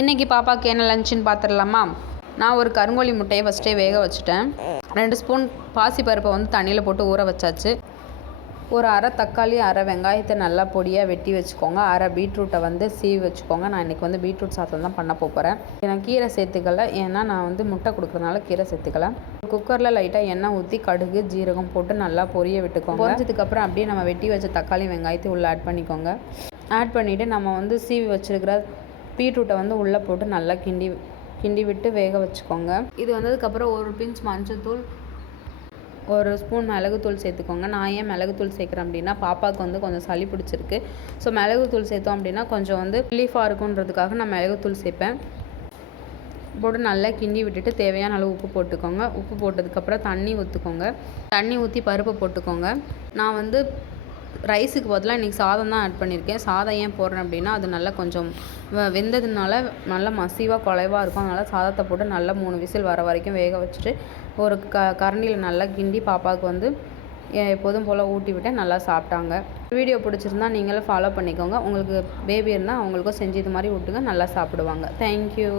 இன்றைக்கி பாப்பாவுக்கு என்ன லஞ்சுன்னு பார்த்துடலாமா? நான் ஒரு கருங்கோழி முட்டையை ஃபஸ்ட்டே வேக வச்சுட்டேன். 2 ஸ்பூன் பாசிப்பருப்பை வந்து தண்ணியில் போட்டு ஊற வச்சாச்சு. ஒரு அரை தக்காளி, அரை வெங்காயத்தை நல்லா பொடியாக வெட்டி வச்சுக்கோங்க. அரை பீட்ரூட்டை வந்து சீவி வச்சுக்கோங்க. நான் இன்றைக்கி வந்து பீட்ரூட் சாதம் தான் பண்ண போகிறேன். நான் கீரை சேர்த்துக்கல, ஏன்னா நான் வந்து முட்டை கொடுக்குறதுனால கீரை சேர்த்துக்கல. குக்கரில் லைட்டாக எண்ணெய் ஊற்றி கடுகு ஜீரகம் போட்டு நல்லா பொரிய விட்டுக்கோங்க. பொரிஞ்சதுக்கப்புறம் அப்படியே நம்ம வெட்டி வச்ச தக்காளி வெங்காயத்தை உள்ளே ஆட் பண்ணிக்கோங்க. ஆட் பண்ணிவிட்டு நம்ம வந்து சீவி வச்சுருக்கிற பீட்ரூட்டை வந்து உள்ளே போட்டு நல்லா கிண்டி விட்டு வேக வச்சுக்கோங்க. இது வந்ததுக்கப்புறம் ஒரு பிஞ்ச் மஞ்சள்தூள், ஒரு ஸ்பூன் மிளகுத்தூள் சேர்த்துக்கோங்க. நான் ஏன் மிளகுத்தூள் சேர்க்குறேன் அப்படின்னா, பாப்பாவுக்கு வந்து கொஞ்சம் சளி பிடிச்சிருக்கு. ஸோ மிளகுத்தூள் சேர்த்தோம் அப்படின்னா கொஞ்சம் வந்து ரிலீஃபாக இருக்குன்றதுக்காக நான் மிளகுத்தூள் சேர்ப்பேன். போட்டு நல்லா கிண்டி விட்டுட்டு தேவையான அளவு உப்பு போட்டுக்கோங்க. உப்பு போட்டதுக்கப்புறம் தண்ணி ஊற்றிக்கோங்க. தண்ணி ஊற்றி பருப்பு போட்டுக்கோங்க. நான் வந்து ரைஸுக்கு பதிலாக இன்றைக்கி சாதம் தான் ஆட் பண்ணியிருக்கேன். சாதம் ஏன் போடுறேன் அப்படின்னா, அது நல்லா கொஞ்சம் வெந்ததுனால நல்லா மசிவாக குலைவாக இருக்கும். அதனால் சாதத்தை போட்டு நல்லா 3 விசில் வர வரைக்கும் வேக வச்சுட்டு ஒரு கரண்டியில் நல்லா கிண்டி பாப்பாவுக்கு வந்து எப்போதும் போல் ஊட்டி விட்டு நல்லா சாப்பிட்டாங்க. வீடியோ பிடிச்சிருந்தா நீங்களும் ஃபாலோ பண்ணிக்கோங்க. உங்களுக்கு பேபி இருந்தால் அவங்களுக்கும் செஞ்சு இது மாதிரி விட்டுங்க, நல்லா சாப்பிடுவாங்க. தேங்க்யூ.